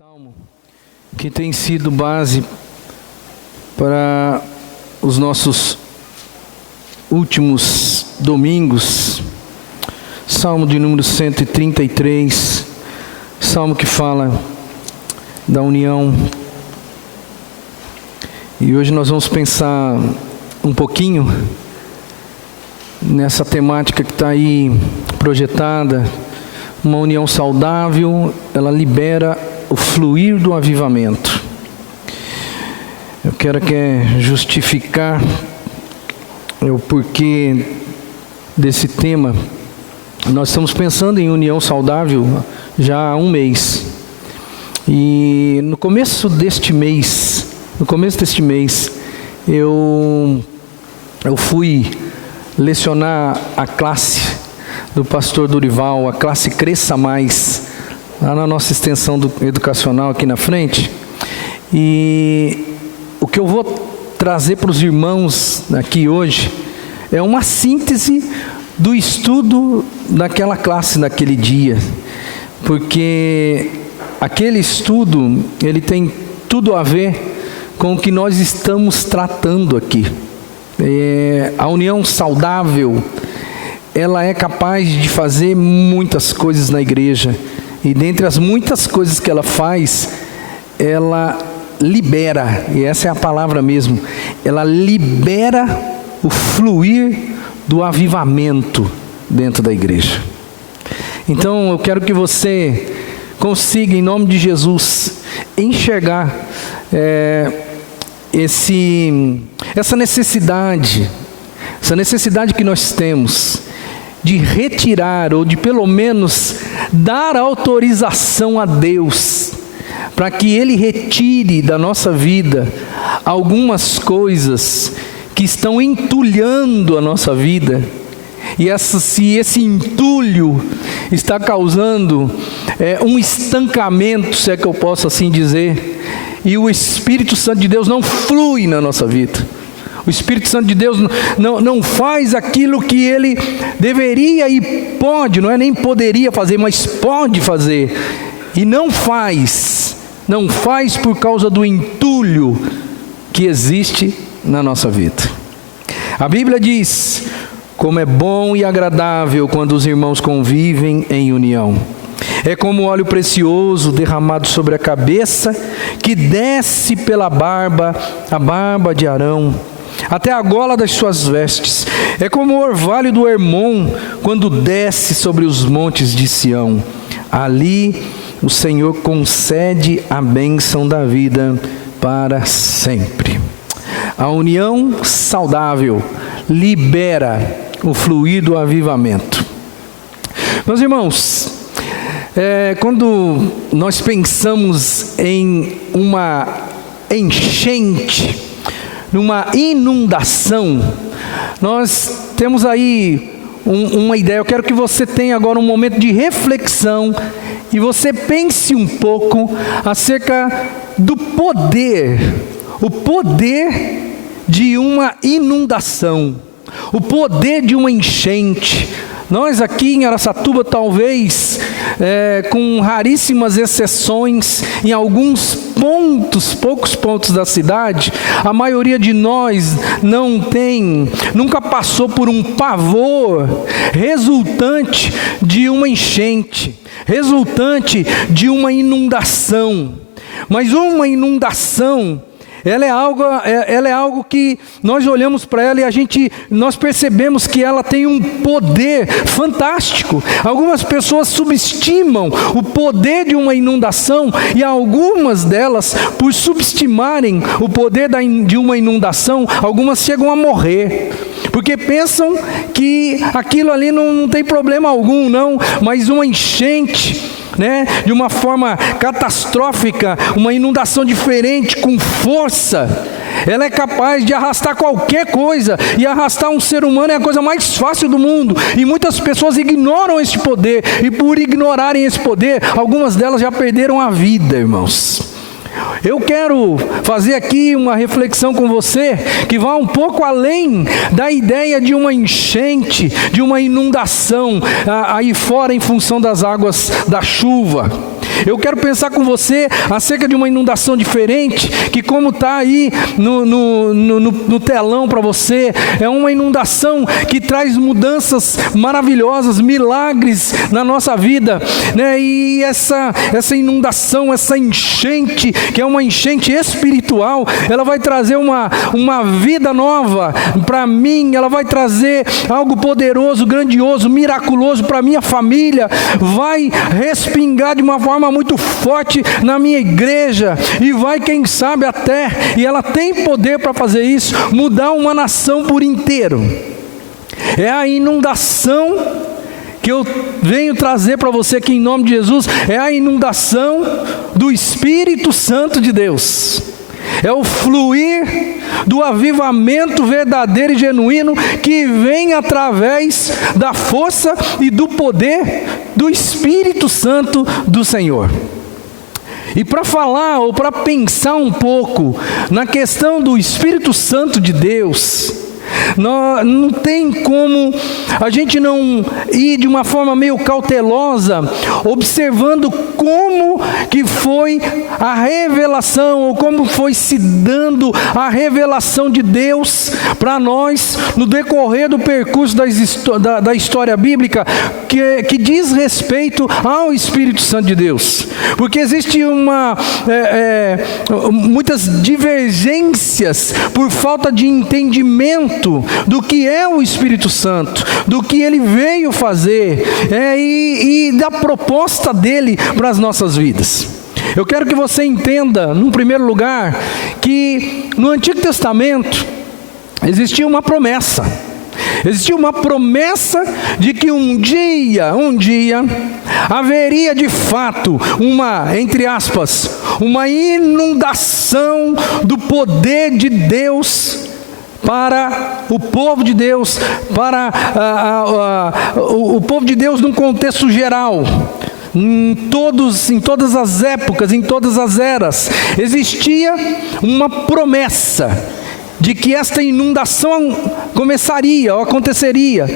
salmo que tem sido base para os nossos últimos domingos, salmo de número 133, salmo que fala da união. E hoje nós vamos pensar um pouquinho nessa temática que está aí projetada. Uma união saudável, ela libera o fluir do avivamento. Eu quero justificar o porquê desse tema. Nós estamos pensando em união saudável já há um mês. E no começo deste mês, eu fui lecionar a classe do pastor Dorival, a classe Cresça Mais, lá na nossa extensão educacional aqui na frente. E o que eu vou trazer para os irmãos aqui hoje é uma síntese do estudo daquela classe naquele dia, porque aquele estudo, ele tem tudo a ver com o que nós estamos tratando aqui. A união saudável, ela é capaz de fazer muitas coisas na igreja, e dentre as muitas coisas que ela faz, ela libera, e essa é a palavra mesmo, ela libera o fluir do avivamento dentro da igreja. Então eu quero que você consiga, em nome de Jesus, enxergar essa necessidade que nós temos de retirar, ou de pelo menos dar autorização a Deus, para que Ele retire da nossa vida algumas coisas que estão entulhando a nossa vida. E se esse entulho está causando um estancamento, se é que eu posso assim dizer, e o Espírito Santo de Deus não flui na nossa vida, o Espírito Santo de Deus não faz aquilo que Ele deveria e pode, não é nem poderia fazer, mas pode fazer, e não faz por causa do entulho que existe na nossa vida. A Bíblia diz: como é bom e agradável quando os irmãos convivem em união. É como óleo precioso derramado sobre a cabeça, que desce pela barba, a barba de Arão, até a gola das suas vestes. É como o orvalho do Hermon, quando desce sobre os montes de Sião. Ali o Senhor concede a bênção da vida para sempre. A união saudável libera o fluir do avivamento. Meus irmãos, quando nós pensamos em uma enchente, numa inundação, nós temos aí uma ideia. Eu quero que você tenha agora um momento de reflexão e você pense um pouco acerca do poder, o poder de uma inundação, o poder de uma enchente. Nós aqui em Araçatuba, talvez, com raríssimas exceções, em alguns pontos, poucos pontos da cidade, a maioria de nós nunca passou por um pavor resultante de uma enchente, resultante de uma inundação. Mas uma inundação, ela é algo que nós olhamos para ela e nós percebemos que ela tem um poder fantástico. Algumas pessoas subestimam o poder de uma inundação, e algumas delas, por subestimarem o poder de uma inundação, algumas chegam a morrer, porque pensam que aquilo ali não tem problema algum, não, mas uma enchente, de uma forma catastrófica, uma inundação diferente, com força, ela é capaz de arrastar qualquer coisa, e arrastar um ser humano é a coisa mais fácil do mundo, e muitas pessoas ignoram esse poder, e por ignorarem esse poder, algumas delas já perderam a vida, irmãos. Eu quero fazer aqui uma reflexão com você que vá um pouco além da ideia de uma enchente, de uma inundação aí fora em função das águas da chuva. Eu quero pensar com você acerca de uma inundação diferente, que como está aí no telão para você, é uma inundação que traz mudanças maravilhosas, milagres na nossa vida, né? E essa inundação, essa enchente, que é uma enchente espiritual, ela vai trazer uma vida nova para mim, ela vai trazer algo poderoso, grandioso, miraculoso para a minha família, vai respingar de uma forma muito forte na minha igreja, e vai, quem sabe até, e ela tem poder para fazer isso, mudar uma nação por inteiro. É a inundação que eu venho trazer para você aqui em nome de Jesus, é a inundação do Espírito Santo de Deus. É o fluir do avivamento verdadeiro e genuíno que vem através da força e do poder do Espírito Santo do Senhor. E para falar ou para pensar um pouco na questão do Espírito Santo de Deus, não tem como a gente não ir de uma forma meio cautelosa, observando como que foi a revelação, ou como foi se dando a revelação de Deus para nós, no decorrer do percurso da história bíblica, que diz respeito ao Espírito Santo de Deus. Porque existe muitas divergências por falta de entendimento do que é o Espírito Santo, do que ele veio fazer, e da proposta dele para as nossas vidas. Eu quero que você entenda, num primeiro lugar, que no Antigo Testamento existia uma promessa. Existia uma promessa de que um dia, haveria de fato entre aspas, uma inundação do poder de Deus para o povo de Deus, para o povo de Deus num contexto geral. Em todas as épocas, em todas as eras, existia uma promessa de que esta inundação começaria ou aconteceria.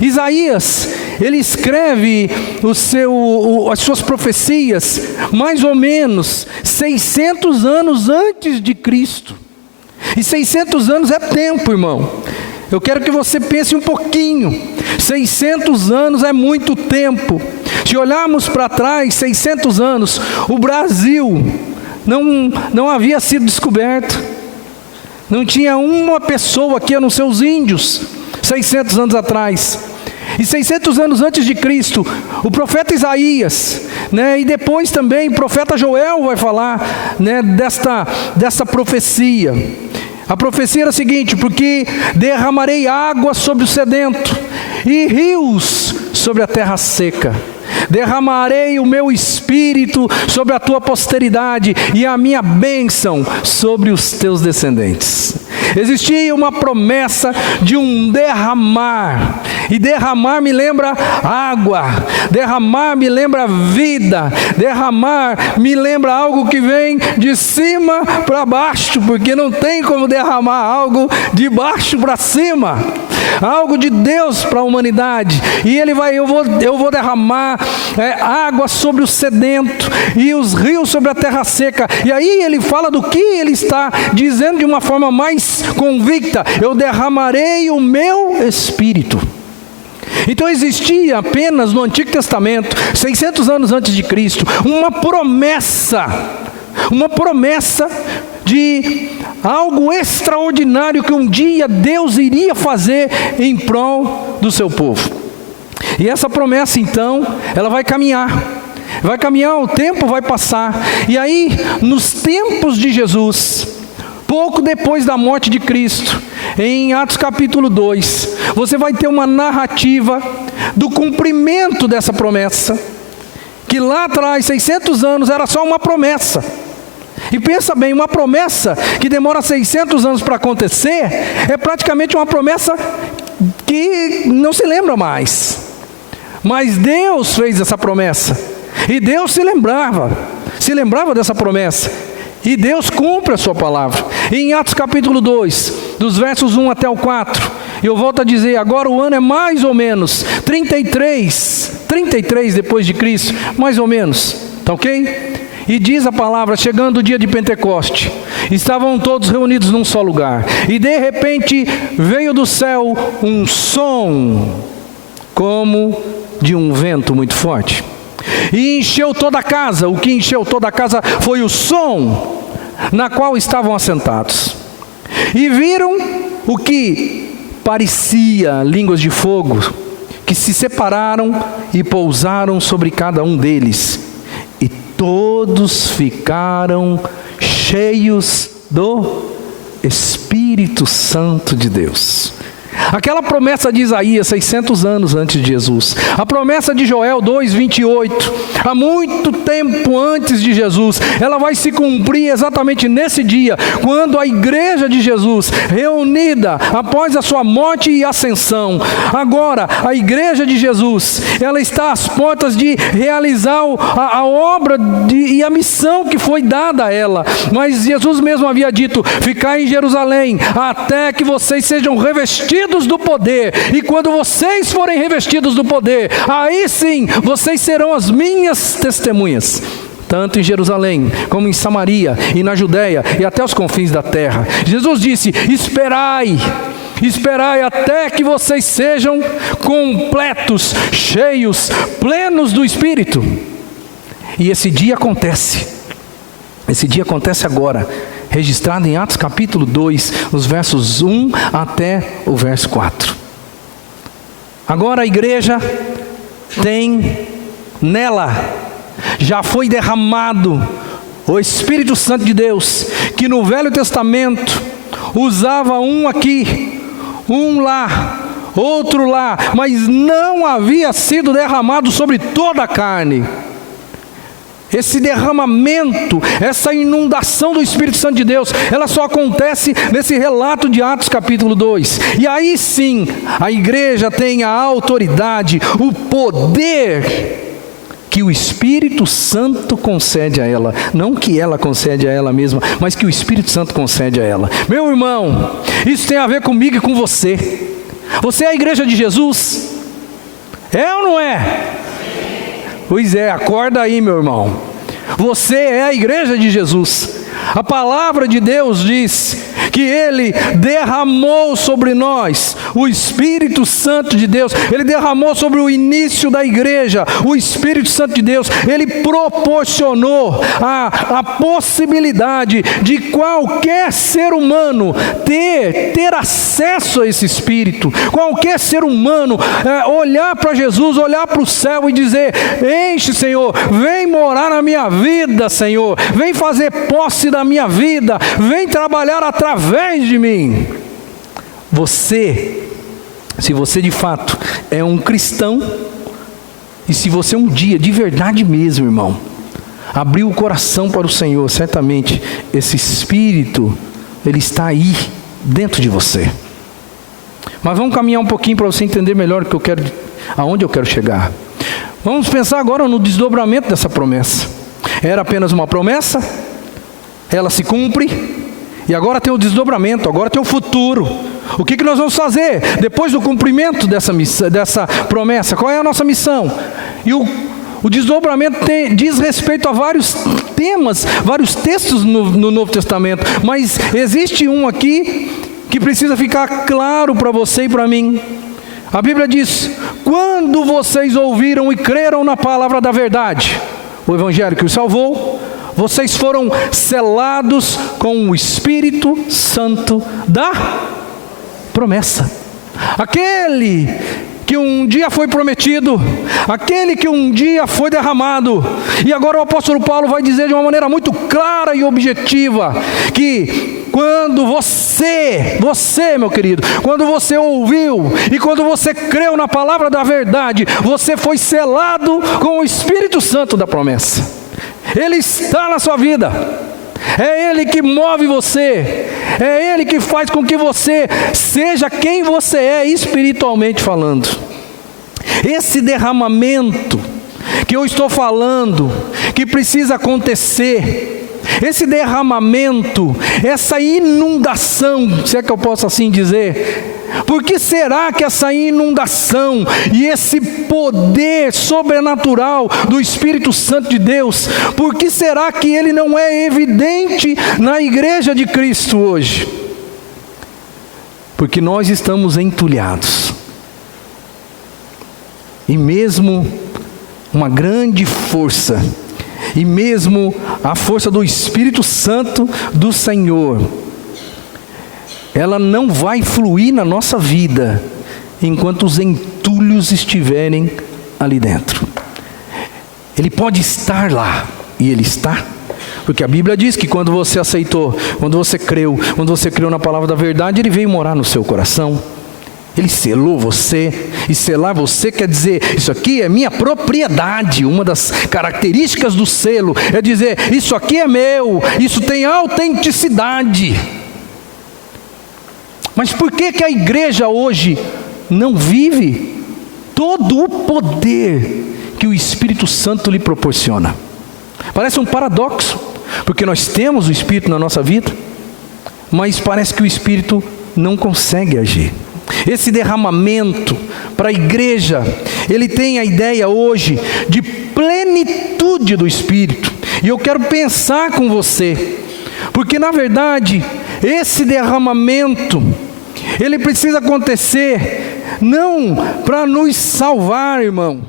Isaías, ele escreve as suas profecias mais ou menos 600 anos antes de Cristo. E 600 anos é tempo, irmão. Eu quero que você pense um pouquinho. 600 anos é muito tempo. Se olharmos para trás, 600 anos, o Brasil não havia sido descoberto. Não tinha uma pessoa aqui, a não ser os índios, 600 anos atrás. E 600 anos antes de Cristo, o profeta Isaías, né, e depois também o profeta Joel vai falar, né, dessa profecia. A profecia era a seguinte: porque derramarei água sobre o sedento e rios sobre a terra seca. Derramarei o meu espírito sobre a tua posteridade e a minha bênção sobre os teus descendentes. Existia uma promessa de um derramar, e derramar me lembra água, derramar me lembra vida, derramar me lembra algo que vem de cima para baixo, porque não tem como derramar algo de baixo para cima, algo de Deus para a humanidade. E eu vou derramar água sobre o sedento e os rios sobre a terra seca. E aí ele fala do que ele está dizendo de uma forma mais convicta: eu derramarei o meu espírito. Então existia apenas no Antigo Testamento, 600 anos antes de Cristo, uma promessa de algo extraordinário que um dia Deus iria fazer em prol do seu povo. E essa promessa então, ela vai caminhar, o tempo vai passar, e aí nos tempos de Jesus, pouco depois da morte de Cristo, em Atos capítulo 2, você vai ter uma narrativa do cumprimento dessa promessa, que lá atrás, 600 anos, era só uma promessa. E pensa bem, uma promessa que demora 600 anos para acontecer, é praticamente uma promessa que não se lembra mais. Mas Deus fez essa promessa, e Deus se lembrava dessa promessa, e Deus cumpre a sua palavra. E em Atos capítulo 2, dos versos 1 até o 4, eu volto a dizer, agora o ano é mais ou menos 33 depois de Cristo, mais ou menos, tá ok? E diz a palavra, chegando o dia de Pentecoste, estavam todos reunidos num só lugar, e de repente veio do céu um som, como de um vento muito forte, e encheu toda a casa. O que encheu toda a casa foi o som na qual estavam assentados, e viram o que parecia línguas de fogo, que se separaram e pousaram sobre cada um deles, e todos ficaram cheios do Espírito Santo de Deus. Aquela promessa de Isaías, 600 anos antes de Jesus. A promessa de Joel 2:28, há muito tempo antes de Jesus, ela vai se cumprir exatamente nesse dia, quando a igreja de Jesus, reunida após a sua morte e ascensão, agora a igreja de Jesus, ela está às portas de realizar a obra e a missão que foi dada a ela. Mas Jesus mesmo havia dito: ficai em Jerusalém, até que vocês sejam revestidos do poder, e quando vocês forem revestidos do poder, aí sim vocês serão as minhas testemunhas, tanto em Jerusalém, como em Samaria, e na Judéia, e até os confins da terra. Jesus disse: esperai até que vocês sejam completos, cheios, plenos do Espírito. E esse dia acontece agora, registrado em Atos capítulo 2, os versos 1 até o verso 4. Agora a igreja tem nela, já foi derramado o Espírito Santo de Deus, que no Velho Testamento usava um aqui, um lá, outro lá, mas não havia sido derramado sobre toda a carne. Esse derramamento, essa inundação do Espírito Santo de Deus, ela só acontece nesse relato de Atos capítulo 2. E aí sim, a igreja tem a autoridade, o poder que o Espírito Santo concede a ela. Não que ela concede a ela mesma, mas que o Espírito Santo concede a ela. Meu irmão, isso tem a ver comigo e com você. Você é a igreja de Jesus? É ou não é? Pois é, acorda aí, meu irmão. Você é a igreja de Jesus. A palavra de Deus diz que Ele derramou sobre nós o Espírito Santo de Deus. Ele derramou sobre o início da igreja o Espírito Santo de Deus. Ele proporcionou a possibilidade de qualquer ser humano ter acesso a esse Espírito. Qualquer ser humano olhar para Jesus, olhar para o céu e dizer: enche, Senhor, vem morar na minha vida, Senhor, vem fazer posse da minha vida, vem trabalhar através de mim. Se você de fato é um cristão, e se você um dia, de verdade mesmo, irmão, abriu o coração para o Senhor, certamente esse Espírito, ele está aí dentro de você. Mas vamos caminhar um pouquinho para você entender melhor aonde eu quero chegar. Vamos pensar agora no desdobramento dessa promessa. Era apenas uma promessa, ela se cumpre, e agora tem o desdobramento, agora tem o futuro. O que nós vamos fazer depois do cumprimento dessa promessa? Qual é a nossa missão? E o desdobramento diz respeito a vários temas, vários textos no Novo Testamento, mas existe um aqui que precisa ficar claro para você e para mim. A Bíblia diz: quando vocês ouviram e creram na palavra da verdade, o Evangelho que os salvou, vocês foram selados com o Espírito Santo da promessa. Aquele que um dia foi prometido, aquele que um dia foi derramado. E agora o apóstolo Paulo vai dizer de uma maneira muito clara e objetiva, que quando você, meu querido, quando você ouviu e quando você creu na palavra da verdade, você foi selado com o Espírito Santo da promessa. Ele está na sua vida, é Ele que move você, é Ele que faz com que você seja quem você é espiritualmente falando. Esse derramamento que eu estou falando, que precisa acontecer, esse derramamento, essa inundação, se é que eu posso assim dizer, por que será que essa inundação e esse poder sobrenatural do Espírito Santo de Deus, por que será que ele não é evidente na igreja de Cristo hoje? Porque nós estamos entulhados, e mesmo uma grande força, e mesmo a força do Espírito Santo do Senhor, ela não vai fluir na nossa vida, enquanto os entulhos estiverem ali dentro. Ele pode estar lá, e ele está, porque a Bíblia diz que quando você aceitou, quando você creu na palavra da verdade, ele veio morar no seu coração. Ele selou você, e selar você quer dizer, isso aqui é minha propriedade. Uma das características do selo é dizer, isso aqui é meu, isso tem autenticidade. Mas por que a igreja hoje não vive todo o poder que o Espírito Santo lhe proporciona? Parece um paradoxo, porque nós temos o Espírito na nossa vida, mas parece que o Espírito não consegue agir. Esse derramamento para a igreja, ele tem a ideia hoje de plenitude do Espírito. E eu quero pensar com você, porque na verdade, esse derramamento, ele precisa acontecer, não para nos salvar, irmão.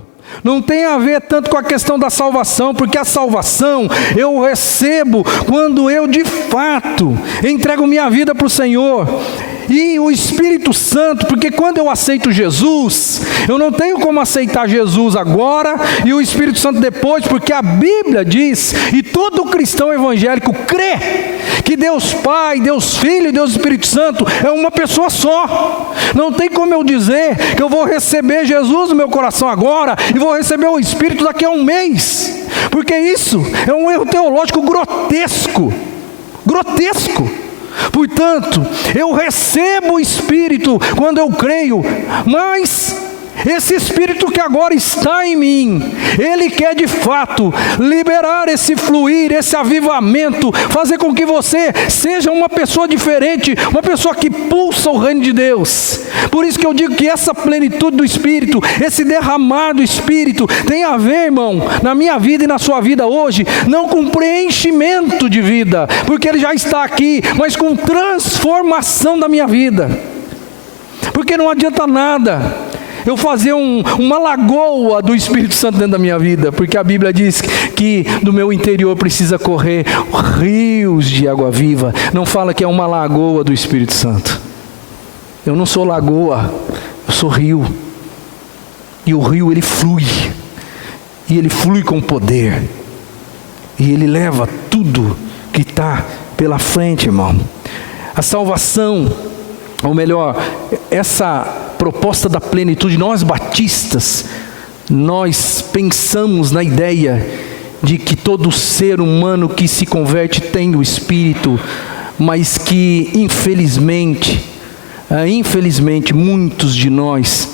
Não tem a ver tanto com a questão da salvação, porque a salvação eu recebo quando eu de fato entrego minha vida para o Senhor. E o Espírito Santo, porque quando eu aceito Jesus, eu não tenho como aceitar Jesus agora e o Espírito Santo depois, porque a Bíblia diz, e todo cristão evangélico crê, que Deus Pai, Deus Filho e Deus Espírito Santo é uma pessoa só. Não tem como eu dizer que eu vou receber Jesus no meu coração agora e vou receber o Espírito daqui a um mês, porque isso é um erro teológico grotesco. Portanto, eu recebo o Espírito quando eu creio, mas esse Espírito que agora está em mim, ele quer de fato liberar esse fluir, esse avivamento, fazer com que você seja uma pessoa diferente, uma pessoa que pulsa o reino de Deus. Por isso que eu digo que essa plenitude do Espírito, esse derramar do Espírito, tem a ver, irmão, na minha vida e na sua vida hoje, não com preenchimento de vida, porque ele já está aqui, mas com transformação da minha vida. Porque não adianta nada eu fazer uma lagoa do Espírito Santo dentro da minha vida, porque a Bíblia diz que do meu interior precisa correr rios de água viva. Não fala que é uma lagoa do Espírito Santo. Eu não sou lagoa, eu sou rio. E o rio ele flui, e ele flui com poder, e ele leva tudo que está pela frente, irmão. A salvação, ou melhor, essa proposta da plenitude, nós batistas, nós pensamos na ideia de que todo ser humano que se converte tem o Espírito, mas que infelizmente muitos de nós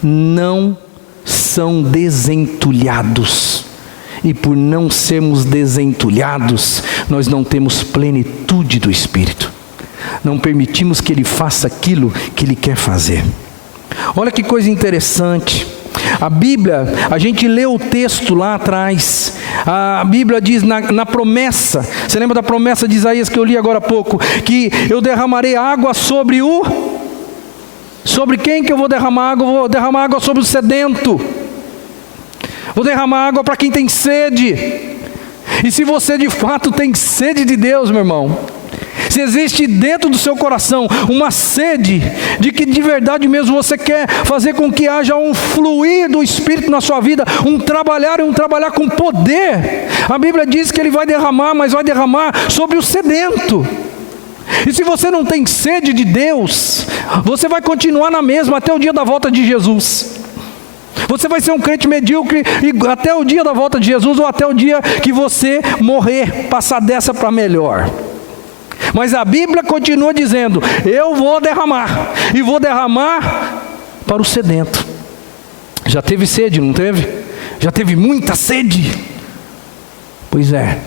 não são desentulhados, e por não sermos desentulhados, nós não temos plenitude do Espírito, não permitimos que Ele faça aquilo que Ele quer fazer. Olha que coisa interessante, a Bíblia, a gente lê o texto lá atrás, a Bíblia diz na promessa, você lembra da promessa de Isaías que eu li agora há pouco, que eu derramarei água sobre quem que eu vou derramar água? Eu vou derramar água sobre o sedento, vou derramar água para quem tem sede. E se você de fato tem sede de Deus, meu irmão, se existe dentro do seu coração uma sede de que de verdade mesmo você quer fazer com que haja um fluir do Espírito na sua vida, um trabalhar com poder, a Bíblia diz que Ele vai derramar, mas vai derramar sobre o sedento. E se você não tem sede de Deus, você vai continuar na mesma até o dia da volta de Jesus. Você vai ser um crente medíocre até o dia da volta de Jesus, ou até o dia que você morrer, passar dessa para melhor. Mas a Bíblia continua dizendo, eu vou derramar, e vou derramar para o sedento. Já teve sede, não teve? Já teve muita sede? Pois é,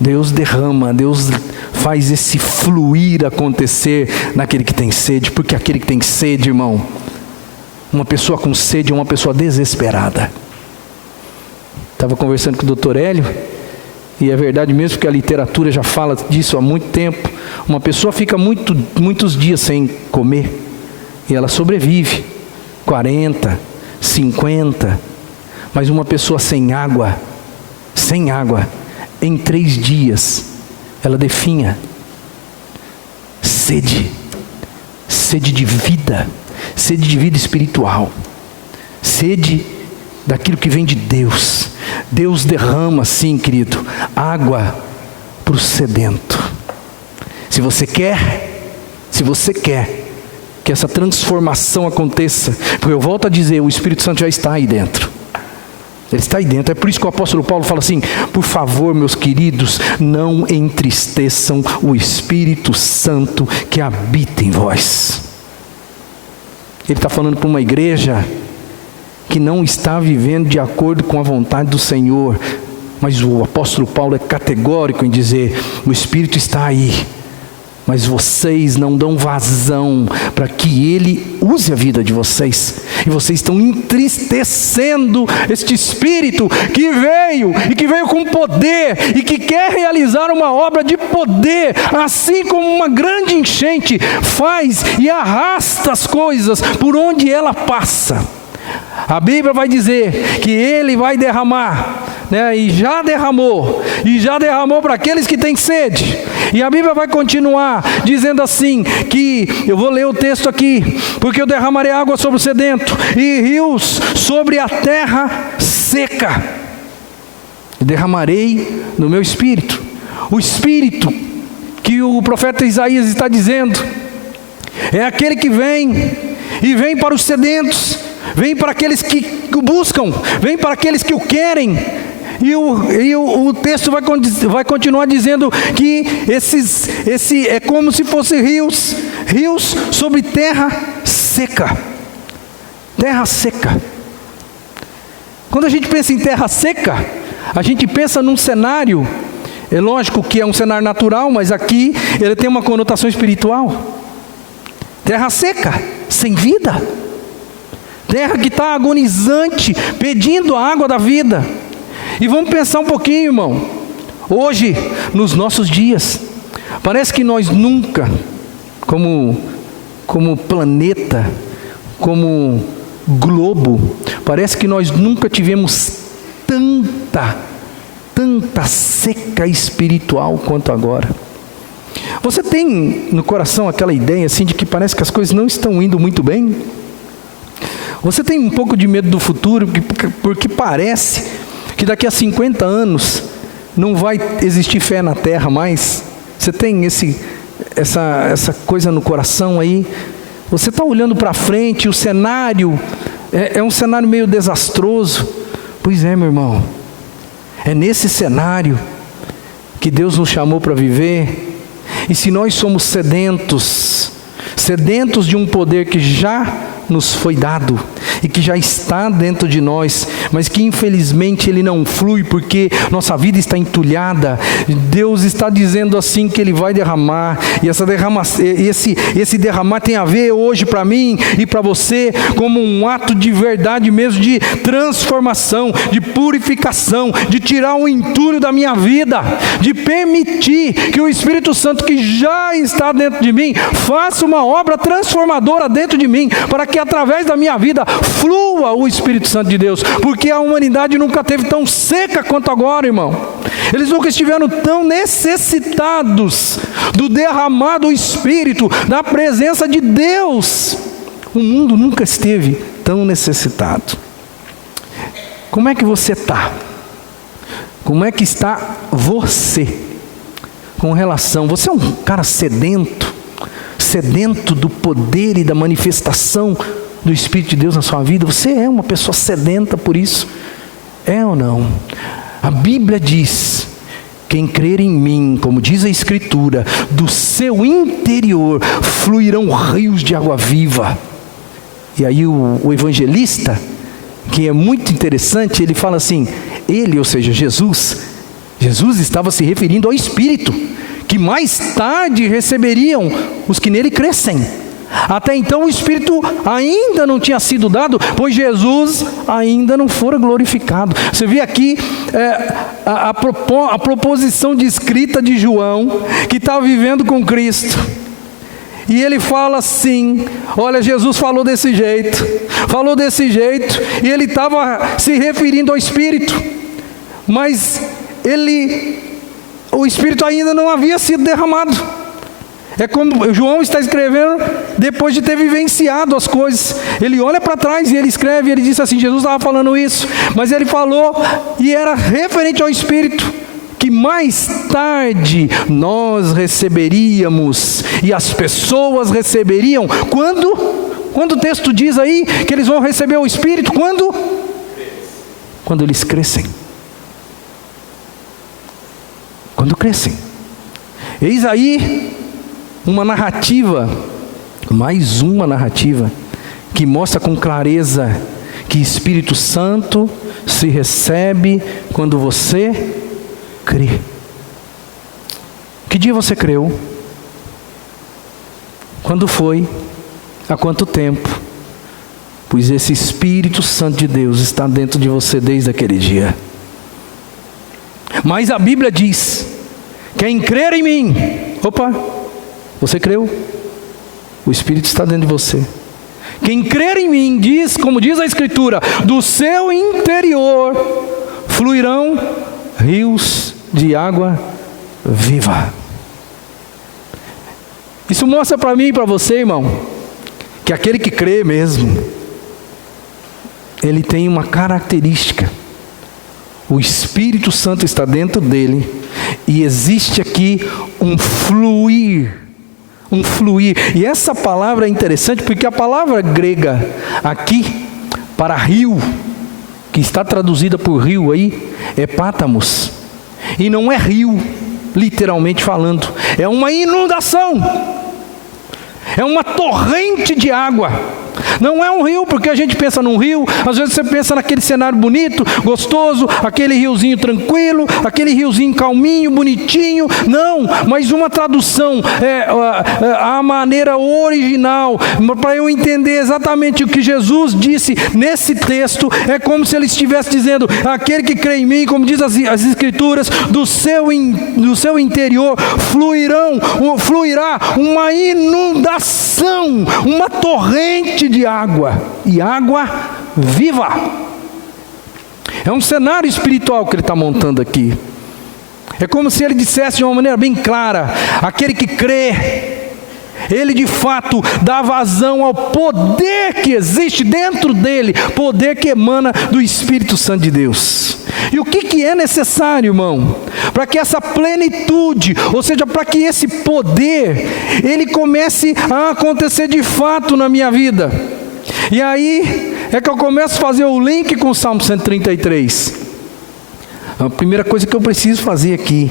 Deus derrama, Deus faz esse fluir acontecer naquele que tem sede, porque aquele que tem sede, irmão, uma pessoa com sede é uma pessoa desesperada. Estava conversando com o Dr. Hélio, e é verdade mesmo que a literatura já fala disso há muito tempo. Uma pessoa fica muitos dias sem comer, e ela sobrevive, 40, 50, mas uma pessoa sem água, em 3 dias, ela definha. Sede de vida, sede de vida espiritual, sede daquilo que vem de Deus. Deus derrama, sim, querido, água para o sedento. Se você quer que essa transformação aconteça, porque eu volto a dizer, o Espírito Santo já está aí dentro. Ele está aí dentro. É por isso que o apóstolo Paulo fala assim: por favor, meus queridos, não entristeçam o Espírito Santo que habita em vós. Ele está falando para uma igreja que não está vivendo de acordo com a vontade do Senhor, mas o apóstolo Paulo é categórico em dizer: o Espírito está aí, mas vocês não dão vazão para que Ele use a vida de vocês, e vocês estão entristecendo este Espírito que veio com poder, e que quer realizar uma obra de poder, assim como uma grande enchente faz e arrasta as coisas por onde ela passa. A Bíblia vai dizer que Ele vai derramar, né? E já derramou para aqueles que têm sede. E a Bíblia vai continuar dizendo assim, que eu vou ler o texto aqui: porque eu derramarei água sobre o sedento e rios sobre a terra seca. Derramarei no meu espírito. O espírito que o profeta Isaías está dizendo é aquele que vem para os sedentos, vem para aqueles que o buscam, vem para aqueles que o querem. E o texto vai continuar dizendo que esse é como se fossem rios sobre terra seca. Terra seca. Quando a gente pensa em terra seca, a gente pensa num cenário, é lógico que é um cenário natural, mas aqui ele tem uma conotação espiritual. Terra seca, sem vida. Terra que está agonizante, pedindo a água da vida. E vamos pensar um pouquinho, irmão. Hoje, nos nossos dias, parece que nós nunca, como planeta, como globo, parece que nós nunca tivemos tanta seca espiritual quanto agora. Você tem no coração aquela ideia assim de que parece que as coisas não estão indo muito bem? Você tem um pouco de medo do futuro, porque parece que daqui a 50 anos não vai existir fé na terra mais? Você tem essa coisa no coração aí? Você está olhando para frente, o cenário é um cenário meio desastroso. Pois é, meu irmão, é nesse cenário que Deus nos chamou para viver. E se nós somos sedentos de um poder que já nos foi dado e que já está dentro de nós, mas que infelizmente ele não flui porque nossa vida está entulhada, Deus está dizendo assim que Ele vai derramar, e esse derramar tem a ver hoje para mim e para você como um ato de verdade mesmo, de transformação, de purificação, de tirar o entulho da minha vida, de permitir que o Espírito Santo que já está dentro de mim faça uma obra transformadora dentro de mim, para que através da minha vida flua o Espírito Santo de Deus, porque a humanidade nunca esteve tão seca quanto agora, irmão. Eles nunca estiveram tão necessitados do derramar do Espírito, da presença de Deus. O mundo nunca esteve tão necessitado. Como é que você está? Como é que está você com relação? Você é um cara sedento do poder e da manifestação do Espírito de Deus na sua vida? Você é uma pessoa sedenta por isso? É ou não? A Bíblia diz: quem crer em mim, como diz a Escritura, do seu interior fluirão rios de água viva. E aí o evangelista, que é muito interessante, ele fala assim, ou seja, Jesus, Jesus estava se referindo ao Espírito, que mais tarde receberiam os que nele crescem. Até então o Espírito ainda não tinha sido dado, pois Jesus ainda não fora glorificado. Você vê aqui a proposição de escrita de João, que está vivendo com Cristo. E ele fala assim, olha, Jesus falou desse jeito, e ele estava se referindo ao Espírito, mas o Espírito ainda não havia sido derramado. É como João está escrevendo depois de ter vivenciado as coisas. Ele olha para trás e ele escreve, e ele diz assim, Jesus estava falando isso, mas ele falou, e era referente ao Espírito, que mais tarde nós receberíamos, e as pessoas receberiam, quando o texto diz aí, que eles vão receber o Espírito, quando eles crescem. Quando crescem. Eis aí uma narrativa, mais uma narrativa, que mostra com clareza que Espírito Santo se recebe quando você crê. Que dia você creu? Quando foi? Há quanto tempo? Pois esse Espírito Santo de Deus está dentro de você desde aquele dia. Mas a Bíblia diz, quem crer em mim, você creu? O Espírito está dentro de você. Quem crer em mim, diz, como diz a Escritura, do seu interior fluirão rios de água viva. Isso mostra para mim e para você, irmão, que aquele que crê mesmo, ele tem uma característica. O Espírito Santo está dentro dele, e existe aqui um fluir. E essa palavra é interessante, porque a palavra grega aqui, para rio, que está traduzida por rio aí, é pátamos. E não é rio, literalmente falando, é uma inundação, é uma torrente de água. Não é um rio, porque a gente pensa num rio, às vezes você pensa naquele cenário bonito, gostoso, aquele riozinho tranquilo, aquele riozinho calminho, bonitinho. Não, mas uma tradução, a maneira original, para eu entender exatamente o que Jesus disse nesse texto, é como se ele estivesse dizendo, aquele que crê em mim, como diz as Escrituras, do seu interior fluirá uma inundação, uma torrente de água, e água viva. É um cenário espiritual que ele está montando aqui. É como se ele dissesse de uma maneira bem clara, aquele que crê, ele de fato dá vazão ao poder que existe dentro dele, poder que emana do Espírito Santo de Deus. E o que é necessário, irmão, para que essa plenitude, ou seja, para que esse poder, ele comece a acontecer de fato na minha vida? E aí é que eu começo a fazer o link com o Salmo 133. A primeira coisa que eu preciso fazer aqui,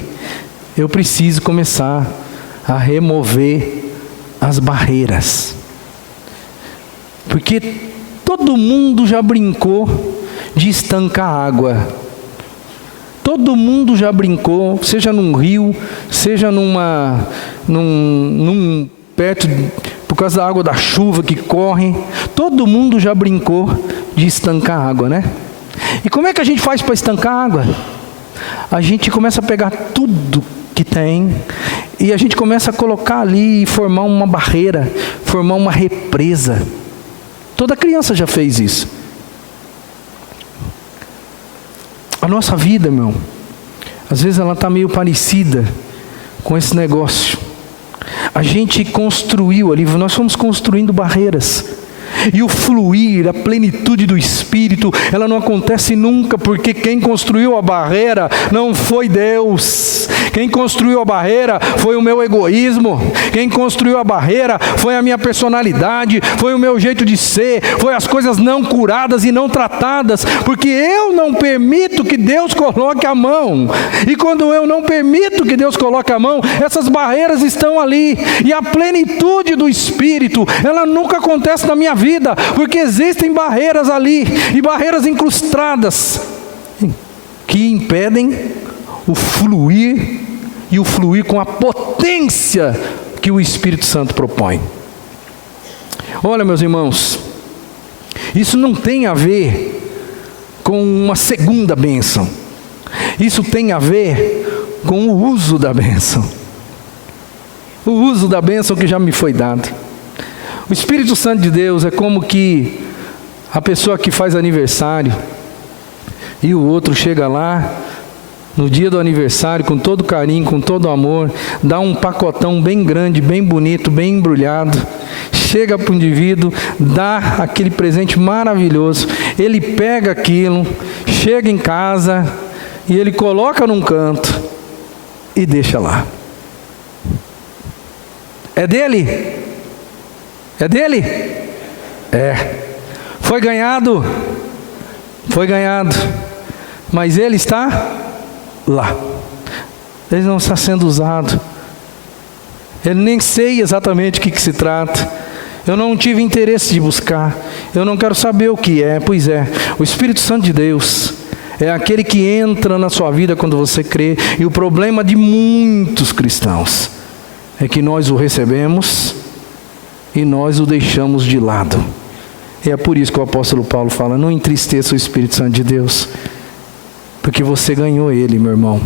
eu preciso começar a remover as barreiras. Porque todo mundo já brincou de estancar água. Todo mundo já brincou, seja num rio, seja perto, por causa da água da chuva que corre. Todo mundo já brincou de estancar água, né? E como é que a gente faz para estancar água? A gente começa a pegar tudo que tem, e a gente começa a colocar ali e formar uma barreira, formar uma represa. Toda criança já fez isso. A nossa vida, irmão, às vezes ela está meio parecida com esse negócio. A gente construiu ali, nós fomos construindo barreiras. E o fluir, a plenitude do Espírito, ela não acontece nunca, porque quem construiu a barreira não foi Deus. Quem construiu a barreira foi o meu egoísmo. Quem construiu a barreira foi a minha personalidade, foi o meu jeito de ser, foi as coisas não curadas e não tratadas, porque eu não permito que Deus coloque a mão. E quando eu não permito que Deus coloque a mão, essas barreiras estão ali. E a plenitude do Espírito, ela nunca acontece na minha vida, porque existem barreiras ali, e barreiras incrustadas, que impedem o fluir, e o fluir com a potência que o Espírito Santo propõe. Olha, meus irmãos, isso não tem a ver com uma segunda bênção. Isso tem a ver com o uso da bênção. O uso da bênção que já me foi dado. O Espírito Santo de Deus é como que a pessoa que faz aniversário e o outro chega lá no dia do aniversário com todo carinho, com todo amor, dá um pacotão bem grande, bem bonito, bem embrulhado, chega para o indivíduo, dá aquele presente maravilhoso, ele pega aquilo, chega em casa e ele coloca num canto e deixa lá. É dele? É dele? É. Foi ganhado? Foi ganhado. Mas ele está lá. Ele não está sendo usado. Eu nem sei exatamente o que se trata. Eu não tive interesse de buscar. Eu não quero saber o que é. Pois é, o Espírito Santo de Deus é aquele que entra na sua vida quando você crê. E o problema de muitos cristãos é que nós o recebemos e nós o deixamos de lado. E é por isso que o apóstolo Paulo fala: não entristeça o Espírito Santo de Deus, porque você ganhou ele, meu irmão,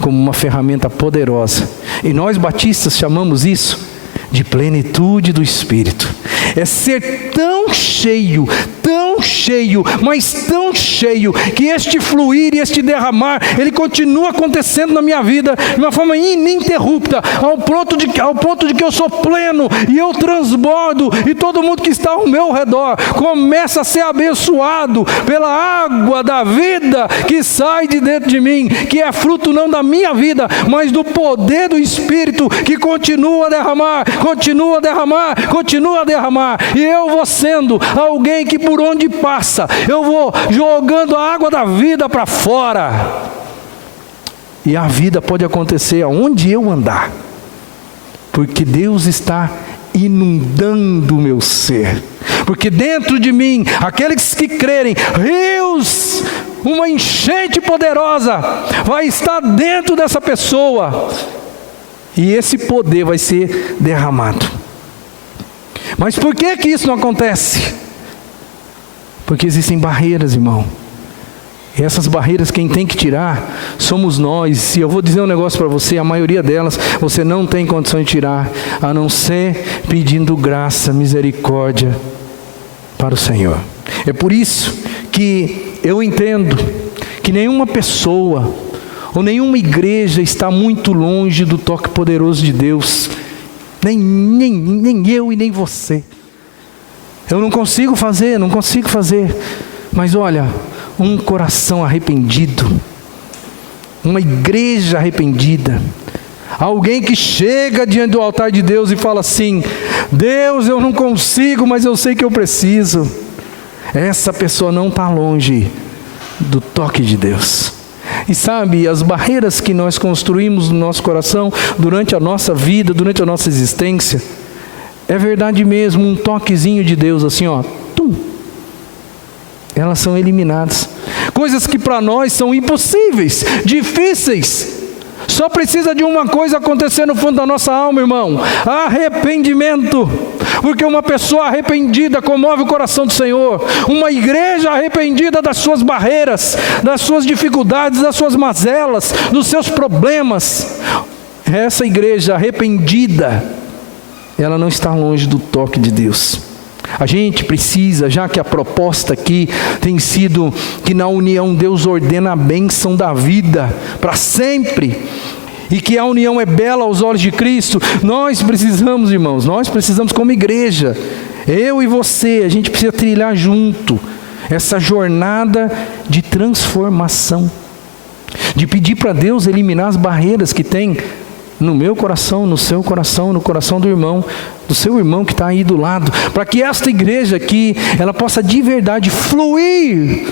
como uma ferramenta poderosa. E nós batistas chamamos isso de plenitude do Espírito. É ser tão cheio, mas tão cheio, que este fluir e este derramar, ele continua acontecendo na minha vida de uma forma ininterrupta, ao ponto de que eu sou pleno, e eu transbordo, e todo mundo que está ao meu redor começa a ser abençoado pela água da vida que sai de dentro de mim, que é fruto não da minha vida, mas do poder do Espírito, que continua a derramar, e eu vou sendo alguém que por onde passa, eu vou jogando a água da vida para fora. E a vida pode acontecer aonde eu andar, porque Deus está inundando o meu ser. Porque dentro de mim, aqueles que crerem, rios, uma enchente poderosa vai estar dentro dessa pessoa, e esse poder vai ser derramado. Mas por que isso não acontece? Porque existem barreiras, irmão. E essas barreiras quem tem que tirar somos nós. E eu vou dizer um negócio para você: a maioria delas você não tem condição de tirar, a não ser pedindo graça, misericórdia para o Senhor. É por isso que eu entendo que nenhuma pessoa ou nenhuma igreja está muito longe do toque poderoso de Deus. Nem eu e nem você. Eu não consigo fazer. Mas olha, um coração arrependido, uma igreja arrependida, alguém que chega diante do altar de Deus e fala assim: Deus, eu não consigo, mas eu sei que eu preciso. Essa pessoa não está longe do toque de Deus. E sabe, as barreiras que nós construímos no nosso coração durante a nossa vida, durante a nossa existência, é verdade mesmo, um toquezinho de Deus assim, ó, tum, elas são eliminadas. Coisas que para nós são impossíveis, difíceis, só precisa de uma coisa acontecer no fundo da nossa alma, irmão: arrependimento. Porque uma pessoa arrependida comove o coração do Senhor. Uma igreja arrependida das suas barreiras, das suas dificuldades, das suas mazelas, dos seus problemas, essa igreja arrependida, ela não está longe do toque de Deus. A gente precisa, já que a proposta aqui tem sido que na união Deus ordena a bênção da vida para sempre, e que a união é bela aos olhos de Cristo, nós precisamos, irmãos, como igreja, eu e você, a gente precisa trilhar junto essa jornada de transformação, de pedir para Deus eliminar as barreiras que tem no meu coração, no seu coração, no coração do irmão, do seu irmão que está aí do lado, para que esta igreja aqui, ela possa de verdade fluir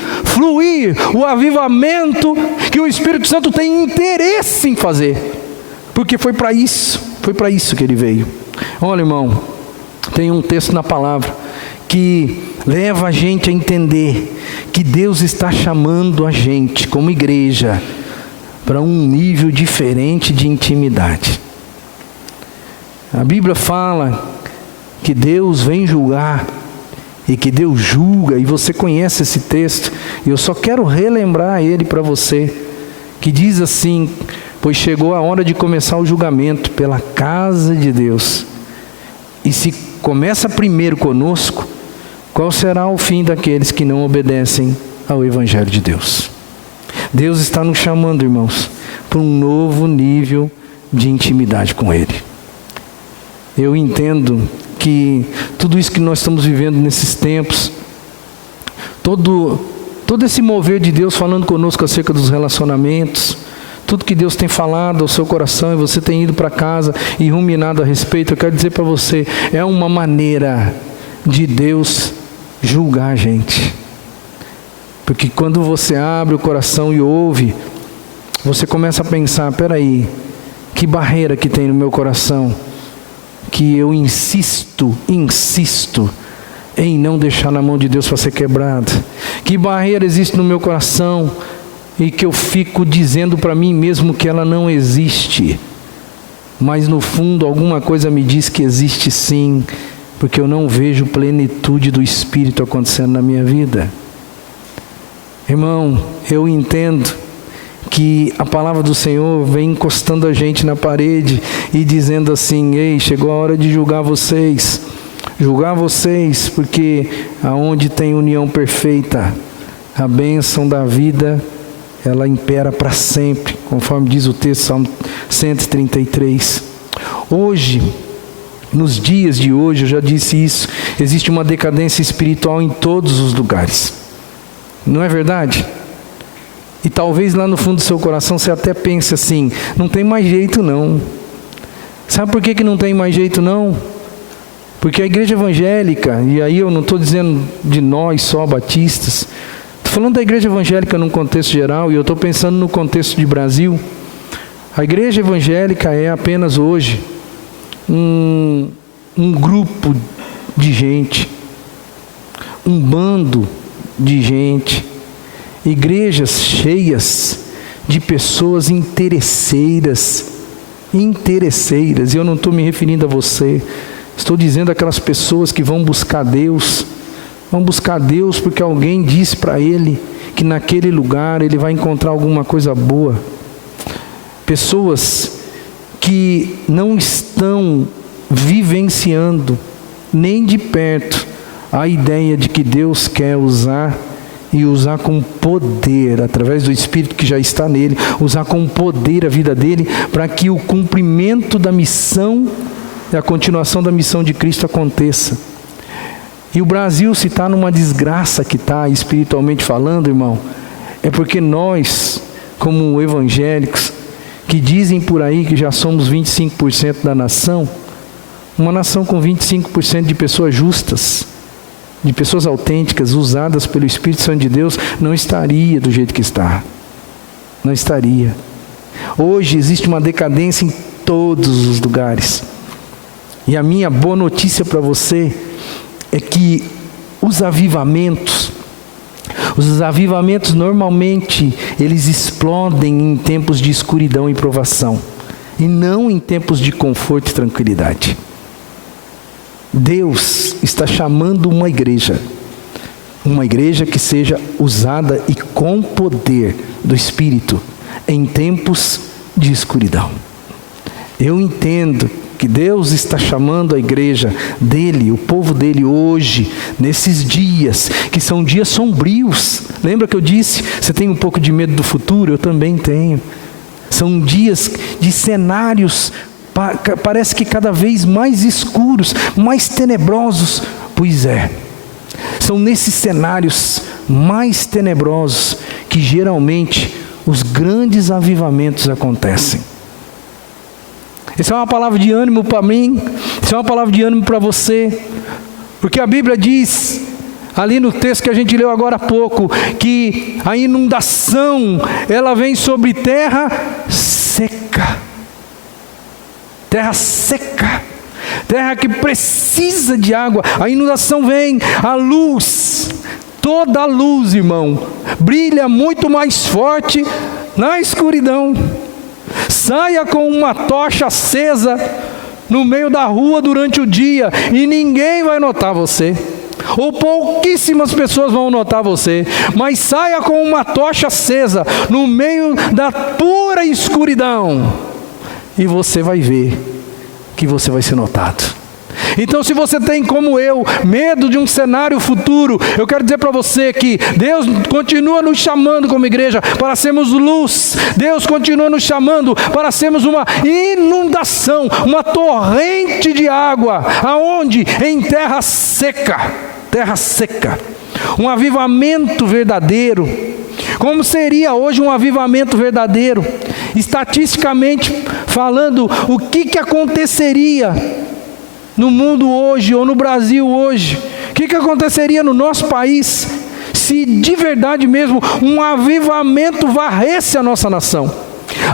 o avivamento que o Espírito Santo tem interesse em fazer, porque foi para isso que ele veio. Olha, irmão, tem um texto na palavra que leva a gente a entender que Deus está chamando a gente como igreja para um nível diferente de intimidade. A Bíblia fala que Deus vem julgar e que Deus julga, e você conhece esse texto, e eu só quero relembrar ele para você, que diz assim: pois chegou a hora de começar o julgamento pela casa de Deus, e se começa primeiro conosco, qual será o fim daqueles que não obedecem ao Evangelho de Deus? Deus está nos chamando, irmãos, para um novo nível de intimidade com Ele. Eu entendo que tudo isso que nós estamos vivendo nesses tempos, todo esse mover de Deus falando conosco acerca dos relacionamentos, tudo que Deus tem falado ao seu coração e você tem ido para casa e ruminado a respeito, eu quero dizer para você, é uma maneira de Deus julgar a gente. Porque quando você abre o coração e ouve, você começa a pensar: peraí, que barreira que tem no meu coração, que eu insisto em não deixar na mão de Deus para ser quebrada? Que barreira existe no meu coração e que eu fico dizendo para mim mesmo que ela não existe, mas no fundo alguma coisa me diz que existe sim, porque eu não vejo plenitude do Espírito acontecendo na minha vida? Irmão, eu entendo que a palavra do Senhor vem encostando a gente na parede e dizendo assim: ei, chegou a hora de julgar vocês, porque aonde tem união perfeita, a bênção da vida, ela impera para sempre, conforme diz o texto, Salmo 133. Hoje, nos dias de hoje, eu já disse isso, existe uma decadência espiritual em todos os lugares, não é verdade? E talvez lá no fundo do seu coração você até pense assim: não tem mais jeito não. Sabe por que não tem mais jeito não? Porque a igreja evangélica, e aí eu não estou dizendo de nós só batistas, estou falando da igreja evangélica num contexto geral, e eu estou pensando no contexto de Brasil. A igreja evangélica é apenas hoje um grupo de gente, um bando de gente, igrejas cheias de pessoas interesseiras, e eu não estou me referindo a você, estou dizendo aquelas pessoas que vão buscar Deus porque alguém disse para ele que naquele lugar ele vai encontrar alguma coisa boa. Pessoas que não estão vivenciando nem de perto a ideia de que Deus quer usar com poder, através do Espírito que já está nele, usar com poder a vida dele, para que o cumprimento da missão e a continuação da missão de Cristo aconteça. E o Brasil, se está numa desgraça que está, espiritualmente falando, irmão, é porque nós, como evangélicos, que dizem por aí que já somos 25% da nação, uma nação com 25% de pessoas justas, de pessoas autênticas, usadas pelo Espírito Santo de Deus, não estaria do jeito que está. Não estaria. Hoje existe uma decadência em todos os lugares. E a minha boa notícia para você é que os avivamentos normalmente, eles explodem em tempos de escuridão e provação, e não em tempos de conforto e tranquilidade. Deus está chamando uma igreja que seja usada e com poder do Espírito em tempos de escuridão. Eu entendo que Deus está chamando a igreja dele, o povo dele hoje, nesses dias, que são dias sombrios. Lembra que eu disse, você tem um pouco de medo do futuro? Eu também tenho. São dias de cenários parece que cada vez mais escuros, mais tenebrosos. Pois é, são nesses cenários mais tenebrosos que geralmente os grandes avivamentos acontecem. Essa é uma palavra de ânimo para mim, essa é uma palavra de ânimo para você, porque a Bíblia diz, ali no texto que a gente leu agora há pouco, que a inundação, ela vem sobre terra seca, terra que precisa de água. A inundação vem, a luz, toda a luz, irmão, brilha muito mais forte na escuridão. Saia com uma tocha acesa no meio da rua durante o dia e ninguém vai notar você, ou pouquíssimas pessoas vão notar você, mas saia com uma tocha acesa no meio da pura escuridão e você vai ver que você vai ser notado. Então, se você tem, como eu, medo de um cenário futuro, eu quero dizer para você que Deus continua nos chamando como igreja para sermos luz. Deus continua nos chamando para sermos uma inundação, uma torrente de água. Aonde? Em terra seca. Terra seca. Um avivamento verdadeiro. Como seria hoje um avivamento verdadeiro? Estatisticamente falando, o que aconteceria no mundo hoje, ou no Brasil hoje? O que aconteceria no nosso país se de verdade mesmo um avivamento varresse a nossa nação?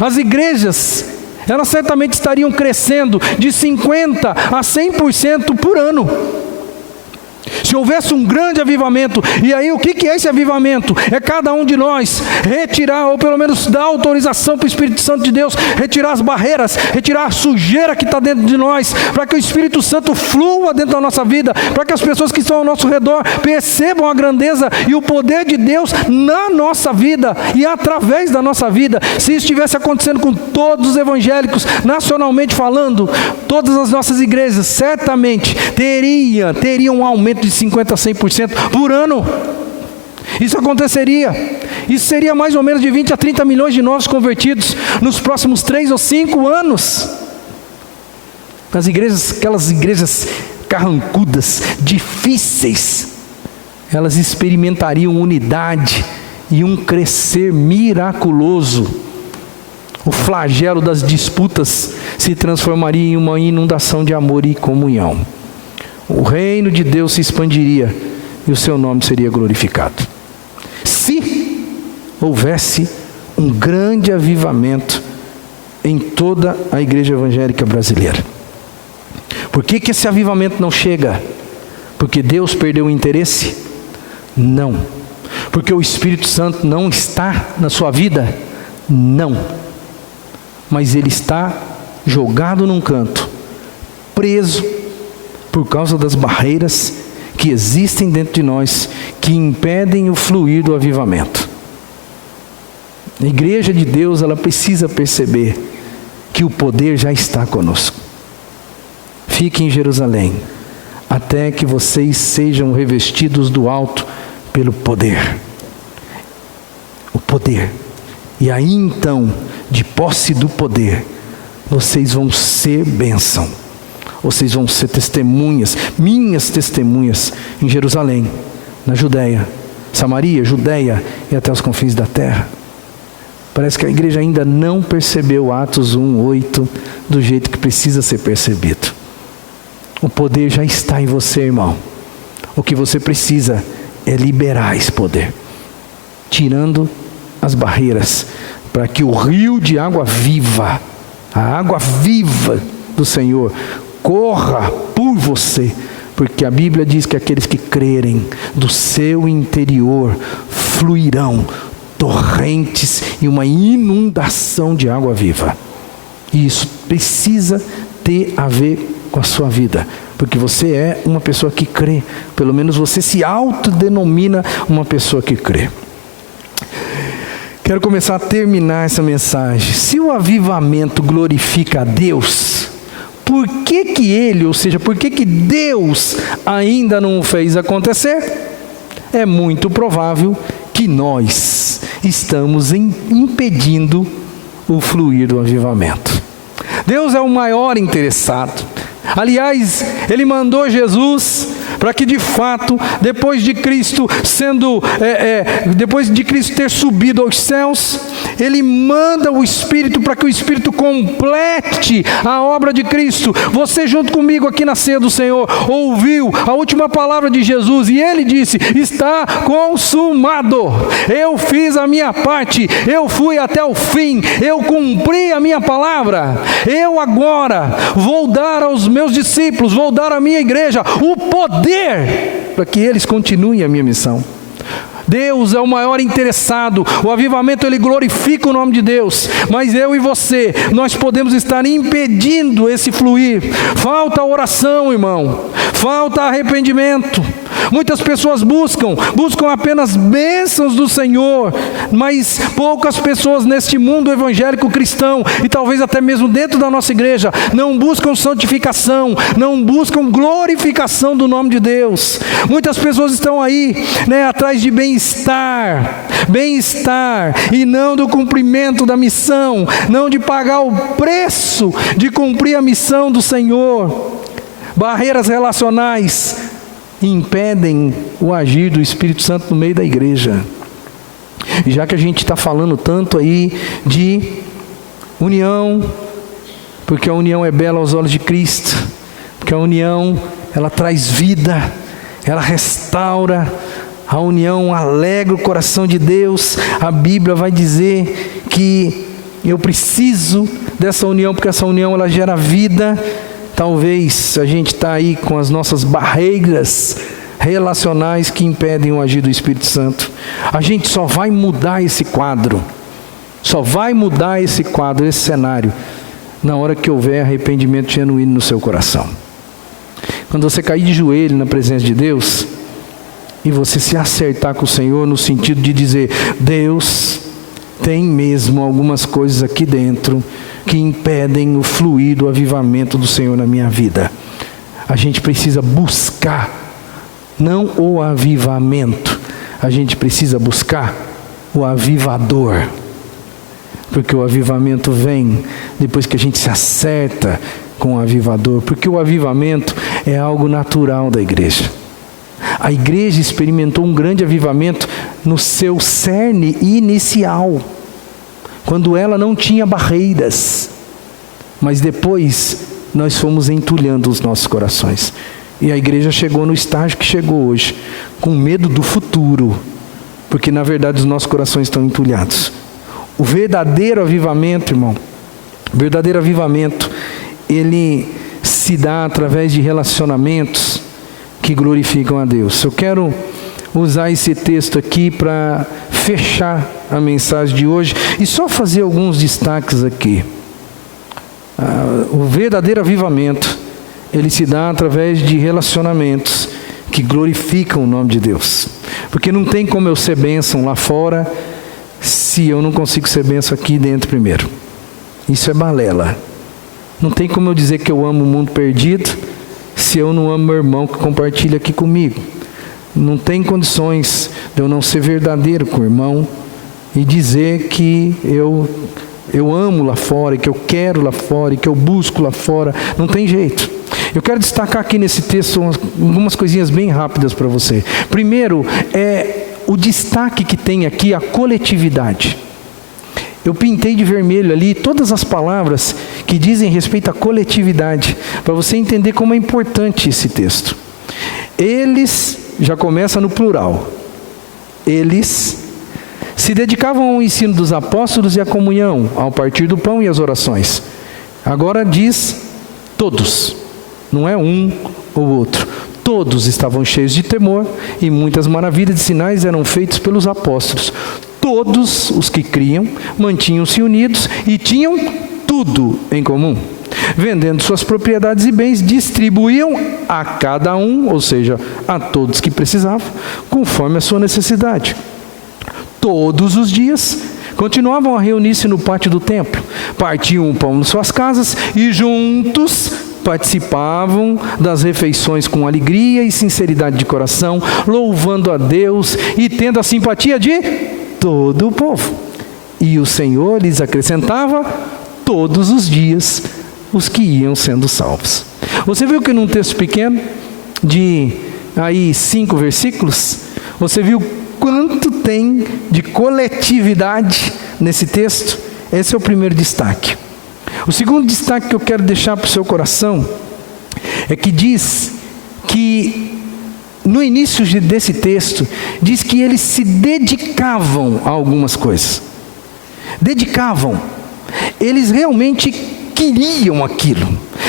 As igrejas, elas certamente estariam crescendo de 50% a 100% por ano. Se houvesse um grande avivamento, e aí o que é esse avivamento? É cada um de nós retirar, ou pelo menos dar autorização para o Espírito Santo de Deus, retirar as barreiras, retirar a sujeira que está dentro de nós, para que o Espírito Santo flua dentro da nossa vida, para que as pessoas que estão ao nosso redor percebam a grandeza e o poder de Deus na nossa vida e através da nossa vida. Se isso estivesse acontecendo com todos os evangélicos, nacionalmente falando, todas as nossas igrejas certamente teriam um aumento de 50% a 100% por ano. Isso aconteceria. Isso seria mais ou menos de 20 a 30 milhões de novos convertidos nos próximos 3 ou 5 anos. As igrejas, aquelas igrejas carrancudas, difíceis, elas experimentariam unidade e um crescer miraculoso. O flagelo das disputas se transformaria em uma inundação de amor e comunhão. O reino de Deus se expandiria e o seu nome seria glorificado. Se houvesse um grande avivamento em toda a igreja evangélica brasileira. Por que esse avivamento não chega? Porque Deus perdeu o interesse? Não. Porque o Espírito Santo não está na sua vida? Não. Mas ele está jogado num canto, preso, por causa das barreiras que existem dentro de nós, que impedem o fluir do avivamento. A igreja de Deus, ela precisa perceber que o poder já está conosco. Fique em Jerusalém, até que vocês sejam revestidos do alto pelo poder. O poder. E aí então, de posse do poder, vocês vão ser bênção. Vocês vão ser testemunhas, minhas testemunhas, em Jerusalém, na Judéia, Samaria, Judéia e até os confins da terra. Parece que a igreja ainda não percebeu Atos 1:8 do jeito que precisa ser percebido. O poder já está em você, irmão. O que você precisa é liberar esse poder, tirando as barreiras, para que o rio de água viva, a água viva do Senhor, corra por você, porque a Bíblia diz que aqueles que crerem, do seu interior fluirão torrentes e uma inundação de água viva. E isso precisa ter a ver com a sua vida, porque você é uma pessoa que crê, pelo menos você se autodenomina uma pessoa que crê. Quero começar a terminar essa mensagem. Se o avivamento glorifica a Deus, por que ele, ou seja, por que Deus ainda não o fez acontecer? É muito provável que nós estamos impedindo o fluir do avivamento. Deus é o maior interessado. Aliás, Ele mandou Jesus para que de fato, depois de Cristo ter subido aos céus, Ele manda o Espírito para que o Espírito complete a obra de Cristo. Você junto comigo aqui na ceia do Senhor ouviu a última palavra de Jesus e Ele disse: está consumado. Eu fiz a minha parte, eu fui até o fim, eu cumpri a minha palavra. Eu agora vou dar aos meus discípulos, vou dar à minha igreja o poder para que eles continuem a minha missão. Deus é o maior interessado. O avivamento, ele glorifica o nome de Deus. Mas eu e você, nós podemos estar impedindo esse fluir. Falta oração, irmão. Falta arrependimento. Muitas pessoas buscam apenas bênçãos do Senhor, mas poucas pessoas neste mundo evangélico cristão, e talvez até mesmo dentro da nossa igreja, não buscam santificação, não buscam glorificação do nome de Deus. Muitas pessoas estão aí, atrás de bem-estar, e não do cumprimento da missão, não de pagar o preço de cumprir a missão do Senhor. Barreiras relacionais impedem o agir do Espírito Santo no meio da igreja. E já que a gente está falando tanto aí de união, porque a união é bela aos olhos de Cristo, porque a união, ela traz vida, ela restaura, a união alegra o coração de Deus. A Bíblia vai dizer que eu preciso dessa união, porque essa união ela gera vida. Talvez a gente está aí com as nossas barreiras relacionais que impedem o agir do Espírito Santo. A gente só vai mudar esse quadro, esse cenário, na hora que houver arrependimento genuíno no seu coração. Quando você cair de joelho na presença de Deus, e você se acertar com o Senhor no sentido de dizer: Deus, tem mesmo algumas coisas aqui dentro que impedem o fluir do avivamento do Senhor na minha vida. A gente precisa buscar, não o avivamento, a gente precisa buscar o avivador, porque o avivamento vem depois que a gente se acerta com o avivador, porque o avivamento é algo natural da igreja. A igreja experimentou um grande avivamento no seu cerne inicial, quando ela não tinha barreiras, mas depois nós fomos entulhando os nossos corações, e a igreja chegou no estágio que chegou hoje, com medo do futuro, porque na verdade os nossos corações estão entulhados. O verdadeiro avivamento, irmão, ele se dá através de relacionamentos que glorificam a Deus. Eu quero usar esse texto aqui para fechar a mensagem de hoje e só fazer alguns destaques aqui. O verdadeiro avivamento, ele se dá através de relacionamentos que glorificam o nome de Deus, porque não tem como eu ser bênção lá fora se eu não consigo ser bênção aqui dentro primeiro. Isso é balela. Não tem como eu dizer que eu amo o mundo perdido se eu não amo meu irmão que compartilha aqui comigo. Não tem condições de eu não ser verdadeiro com o irmão e dizer que eu amo lá fora, e que eu quero lá fora, e que eu busco lá fora. Não tem jeito. Eu quero destacar aqui nesse texto algumas coisinhas bem rápidas para você. Primeiro, o destaque que tem aqui, a coletividade. Eu pintei de vermelho ali todas as palavras que dizem respeito à coletividade, para você entender como é importante esse texto. Eles, já começa no plural, eles se dedicavam ao ensino dos apóstolos e à comunhão, ao partir do pão e às orações. Agora diz todos, não é um ou outro. Todos estavam cheios de temor, e muitas maravilhas e sinais eram feitos pelos apóstolos. Todos os que criam mantinham-se unidos e tinham tudo em comum. Vendendo suas propriedades e bens, distribuíam a cada um, ou seja, a todos que precisavam, conforme a sua necessidade. Todos os dias continuavam a reunir-se no pátio do templo, partiam o pão em suas casas e juntos participavam das refeições com alegria e sinceridade de coração, louvando a Deus e tendo a simpatia de todo o povo. E o Senhor lhes acrescentava todos os dias os que iam sendo salvos. Você viu que num texto pequeno, de 5 versículos, você viu quanto tem de coletividade nesse texto? Esse é o primeiro destaque. O segundo destaque que eu quero deixar para o seu coração é que diz que, no início desse texto, diz que eles se dedicavam a algumas coisas. Dedicavam. Eles realmente queriam aquilo,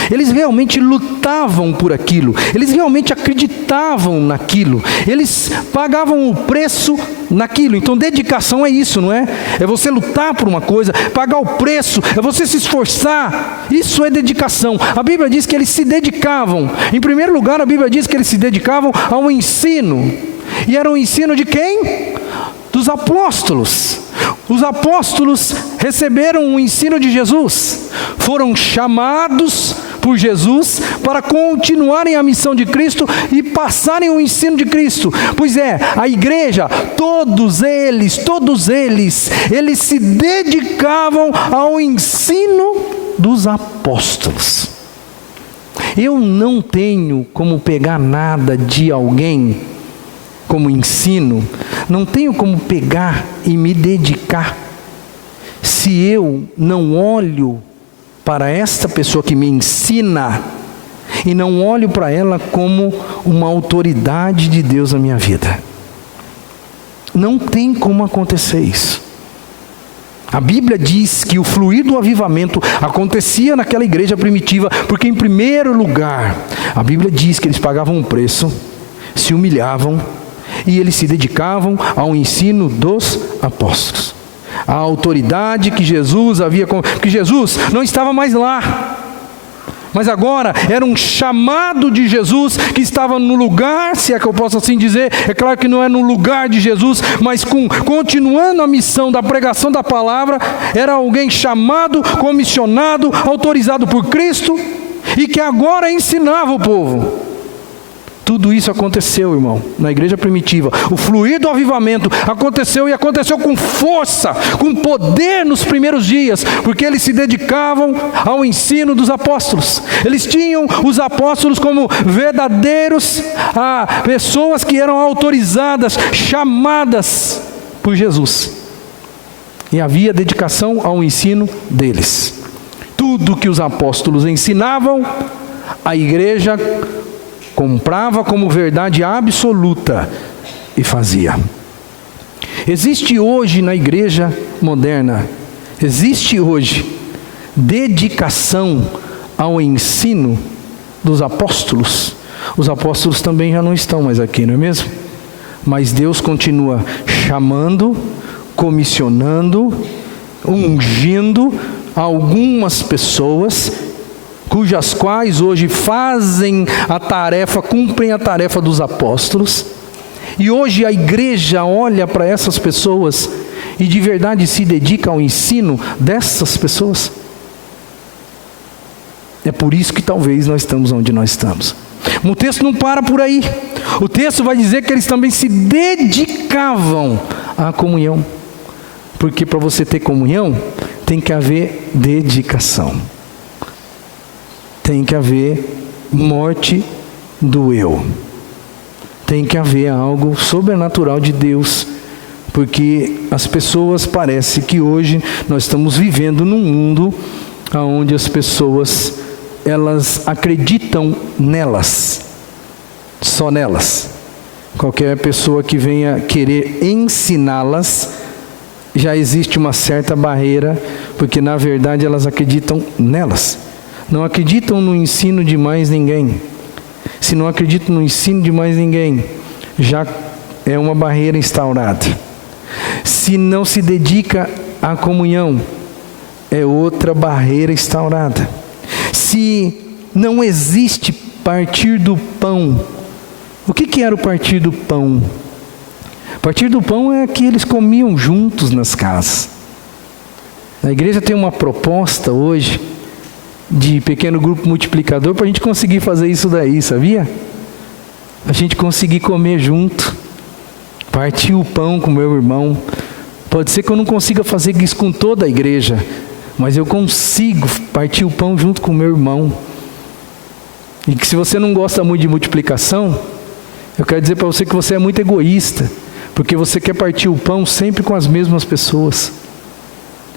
eles realmente lutavam por aquilo, eles realmente acreditavam naquilo, eles pagavam o preço naquilo. Então dedicação é isso, não é? É você lutar por uma coisa, pagar o preço, é você se esforçar, isso é dedicação. A Bíblia diz que eles se dedicavam, em primeiro lugar a Bíblia diz que eles se dedicavam ao ensino, e era o ensino de quem? Dos apóstolos. Os apóstolos receberam o ensino de Jesus, foram chamados por Jesus para continuarem a missão de Cristo e passarem o ensino de Cristo. Pois é, a igreja, todos eles se dedicavam ao ensino dos apóstolos. Eu não tenho como pegar nada de alguém como ensino, não tenho como pegar e me dedicar se eu não olho para esta pessoa que me ensina e não olho para ela como uma autoridade de Deus na minha vida. Não tem como acontecer isso. A Bíblia diz que o fluir do avivamento acontecia naquela igreja primitiva, porque em primeiro lugar, a Bíblia diz que eles pagavam um preço, se humilhavam, e eles se dedicavam ao ensino dos apóstolos. A autoridade que Jesus havia... Porque Jesus não estava mais lá, mas agora era um chamado de Jesus que estava no lugar, se é que eu posso assim dizer, é claro que não é no lugar de Jesus, mas continuando a missão da pregação da palavra, era alguém chamado, comissionado, autorizado por Cristo, e que agora ensinava o povo. Tudo isso aconteceu, irmão, na igreja primitiva. O fluir do avivamento aconteceu, e aconteceu com força, com poder nos primeiros dias, porque eles se dedicavam ao ensino dos apóstolos. Eles tinham os apóstolos como verdadeiros pessoas que eram autorizadas, chamadas por Jesus. E havia dedicação ao ensino deles. Tudo que os apóstolos ensinavam, a igreja comprava como verdade absoluta e fazia. Existe hoje na igreja moderna, existe hoje dedicação ao ensino dos apóstolos. Os apóstolos também já não estão mais aqui, não é mesmo? Mas Deus continua chamando, comissionando, ungindo algumas pessoas, cujas quais hoje fazem a tarefa, cumprem a tarefa dos apóstolos. E hoje a igreja olha para essas pessoas e de verdade se dedica ao ensino dessas pessoas. É por isso que talvez nós estamos onde nós estamos. O texto não para por aí. O texto vai dizer que eles também se dedicavam à comunhão. Porque para você ter comunhão, tem que haver dedicação. Tem que haver morte do eu. Tem que haver algo sobrenatural de Deus. Porque as pessoas, parece que hoje nós estamos vivendo num mundo onde as pessoas, elas acreditam nelas, só nelas. Qualquer pessoa que venha querer ensiná-las, já existe uma certa barreira, porque na verdade elas acreditam nelas. Não acreditam no ensino de mais ninguém. Se não acreditam no ensino de mais ninguém, já é uma barreira instaurada. Se não se dedica à comunhão, é outra barreira instaurada. Se não existe partir do pão, o que era o partir do pão? Partir do pão é que eles comiam juntos nas casas. A igreja tem uma proposta hoje de pequeno grupo multiplicador para a gente conseguir fazer isso daí, sabia? A gente conseguir comer junto, partir o pão com o meu irmão. Pode ser que eu não consiga fazer isso com toda a igreja, mas eu consigo partir o pão junto com o meu irmão. E que se você não gosta muito de multiplicação, eu quero dizer para você que você é muito egoísta, porque você quer partir o pão sempre com as mesmas pessoas.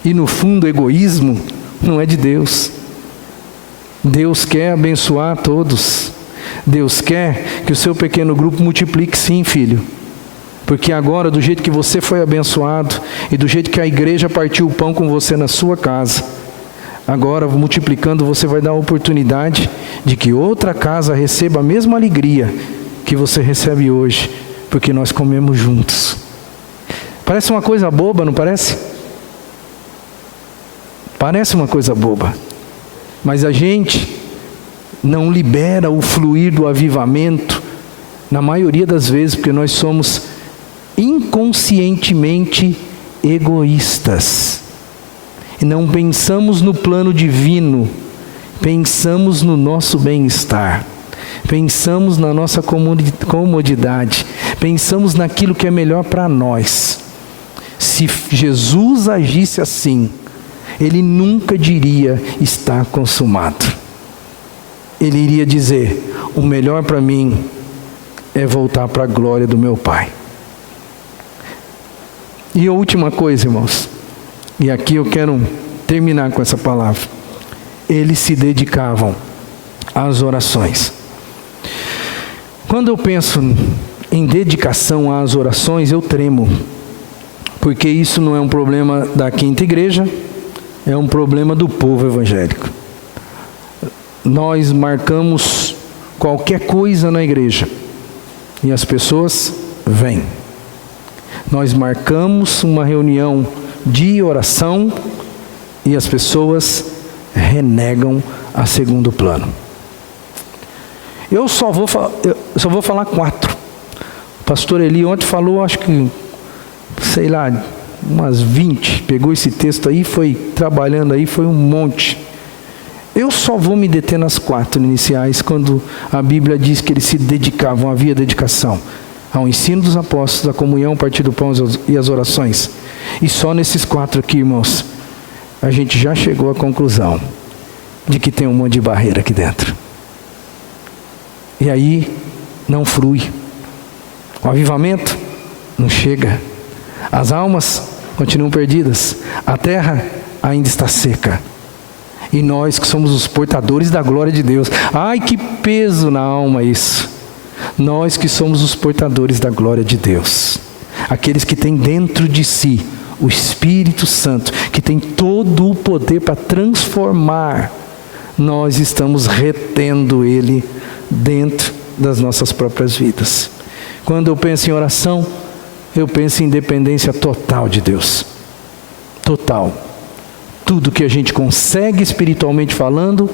E no fundo, o egoísmo não é de Deus. Deus quer abençoar todos. Deus quer que o seu pequeno grupo multiplique, sim, filho. Porque agora, do jeito que você foi abençoado, e do jeito que a igreja partiu o pão com você na sua casa, agora multiplicando, você vai dar a oportunidade de que outra casa receba a mesma alegria que você recebe hoje, porque nós comemos juntos. Parece uma coisa boba, não parece? Parece uma coisa boba, mas a gente não libera o fluir do avivamento, na maioria das vezes, porque nós somos inconscientemente egoístas. E não pensamos no plano divino, pensamos no nosso bem-estar, pensamos na nossa comodidade, pensamos naquilo que é melhor para nós. Se Jesus agisse assim, Ele nunca diria: está consumado. Ele iria dizer: o melhor para mim é voltar para a glória do meu Pai. E a última coisa, irmãos, e aqui eu quero terminar com essa palavra: eles se dedicavam às orações. Quando eu penso em dedicação às orações, eu tremo, porque isso não é um problema da Quinta Igreja, é um problema do povo evangélico. Nós marcamos qualquer coisa na igreja e as pessoas vêm. Nós marcamos uma reunião de oração e as pessoas renegam a segundo plano. Eu só vou falar 4. O pastor Eli ontem falou, acho que, sei lá, umas 20. Pegou esse texto aí, foi trabalhando aí, foi um monte. Eu só vou me deter nas 4 iniciais, quando a Bíblia diz que eles se dedicavam, havia dedicação ao ensino dos apóstolos, à comunhão, partir do pão e as orações. E só nesses 4 aqui, irmãos, a gente já chegou à conclusão de que tem um monte de barreira aqui dentro. E aí não flui. O avivamento não chega. As almas continuam perdidas. A terra ainda está seca. E nós que somos os portadores da glória de Deus. Ai, que peso na alma isso. Nós que somos os portadores da glória de Deus. Aqueles que têm dentro de si o Espírito Santo, que tem todo o poder para transformar. Nós estamos retendo Ele dentro das nossas próprias vidas. Quando eu penso em oração, eu penso em dependência total de Deus. Total. Tudo que a gente consegue espiritualmente falando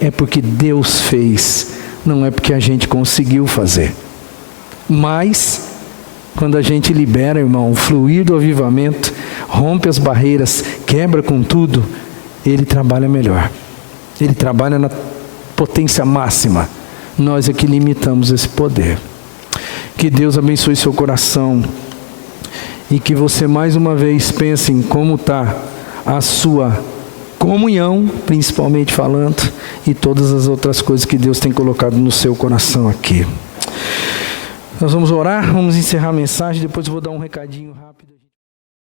é porque Deus fez, não é porque a gente conseguiu fazer. Mas quando a gente libera, irmão, o fluir do avivamento, rompe as barreiras, quebra com tudo, Ele trabalha melhor. Ele trabalha na potência máxima. Nós é que limitamos esse poder. Que Deus abençoe seu coração e que você mais uma vez pense em como está a sua comunhão, principalmente falando, e todas as outras coisas que Deus tem colocado no seu coração aqui. Nós vamos orar, vamos encerrar a mensagem, depois eu vou dar um recadinho rápido.